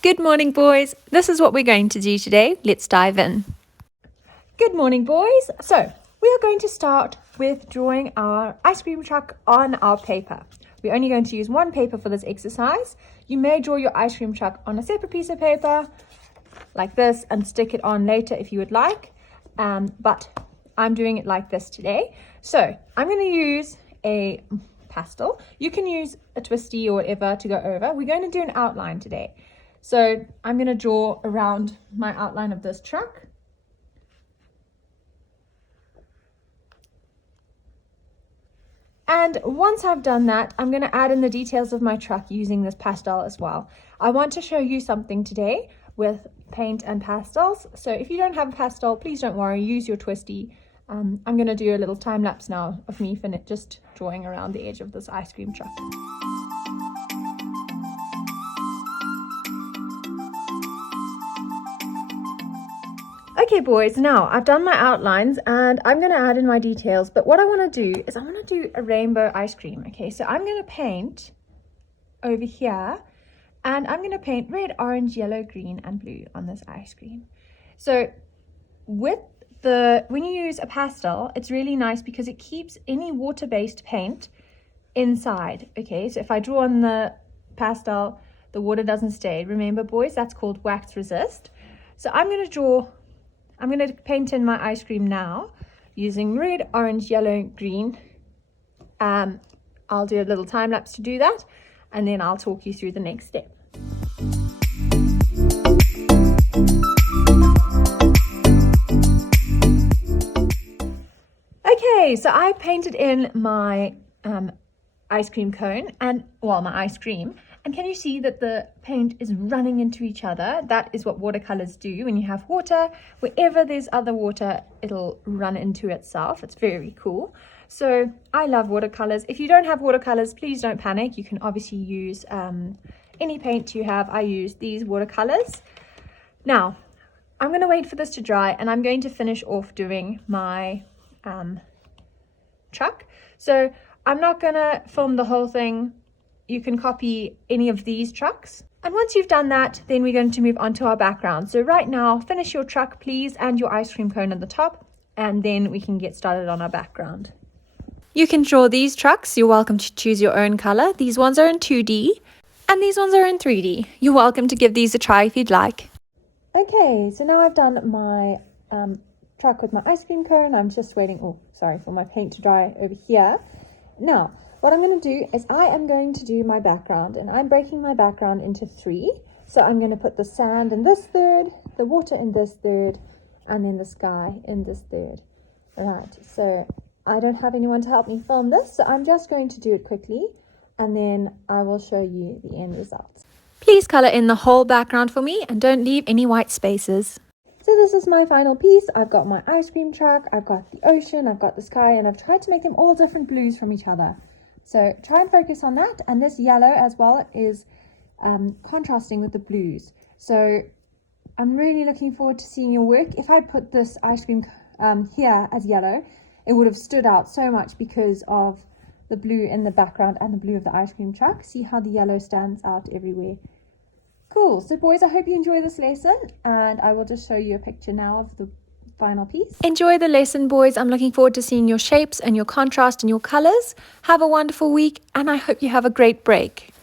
Good morning, boys. This is what we're going to do today. Let's dive in. Good morning, boys. So we are going to start with drawing our ice cream truck on our paper. We're only going to use one paper for this exercise. You may draw your ice cream truck on a separate piece of paper like this and stick it on later if you would like. But I'm doing it like this today. So I'm going to use a pastel. You can use a twisty or whatever to go over. We're going to do an outline today. So I'm going to draw around my outline of this truck. And once I've done that, I'm going to add in the details of my truck using this pastel as well. I want to show you something today with paint and pastels. So if you don't have a pastel, please don't worry, use your twisty. I'm going to do a little time lapse now of me just drawing around the edge of this ice cream truck. Okay, boys, now I've done my outlines and I'm going to add in my details. But what I want to do is I want to do a rainbow ice cream. Okay, so I'm going to paint over here and I'm going to paint red, orange, yellow, green and blue on this ice cream. So when you use a pastel, it's really nice because it keeps any water-based paint inside. Okay, so if I draw on the pastel, the water doesn't stay. Remember, boys, that's called wax resist. So I'm going to paint in my ice cream now using red, orange, yellow, green. I'll do a little time lapse to do that and then I'll talk you through the next step. Okay, so I painted in my ice cream cone my ice cream. And can you see that the paint is running into each other? That is what watercolors do. When you have water, wherever there's other water, it'll run into itself. It's very cool. So I love watercolors. If you don't have watercolors, please don't panic. You can obviously use any paint you have. I use these watercolors. Now, I'm going to wait for this to dry and I'm going to finish off doing my truck. So I'm not going to film the whole thing. You can copy any of these trucks. And once you've done that, then we're going to move on to our background. So right now, finish your truck, please, and your ice cream cone at the top, and then we can get started on our background. You can draw these trucks. You're welcome to choose your own color. These ones are in 2D, and these ones are in 3D. You're welcome to give these a try if you'd like. Okay, so now I've done my truck with my ice cream cone. I'm just waiting, for my paint to dry over here. Now, what I'm going to do is I am going to do my background and I'm breaking my background into 3. So I'm going to put the sand in this third, the water in this third, and then the sky in this third. Right, so I don't have anyone to help me film this, so I'm just going to do it quickly and then I will show you the end results. Please color in the whole background for me and don't leave any white spaces. So this is my final piece. I've got my ice cream truck, I've got the ocean, I've got the sky, and I've tried to make them all different blues from each other. So try and focus on that. And this yellow as well is contrasting with the blues. So I'm really looking forward to seeing your work. If I put this ice cream here as yellow, it would have stood out so much because of the blue in the background and the blue of the ice cream truck. See how the yellow stands out everywhere. Cool. So boys, I hope you enjoy this lesson and I will just show you a picture now of the final piece. Enjoy the lesson, boys. I'm looking forward to seeing your shapes and your contrast and your colors. Have a wonderful week and I hope you have a great break.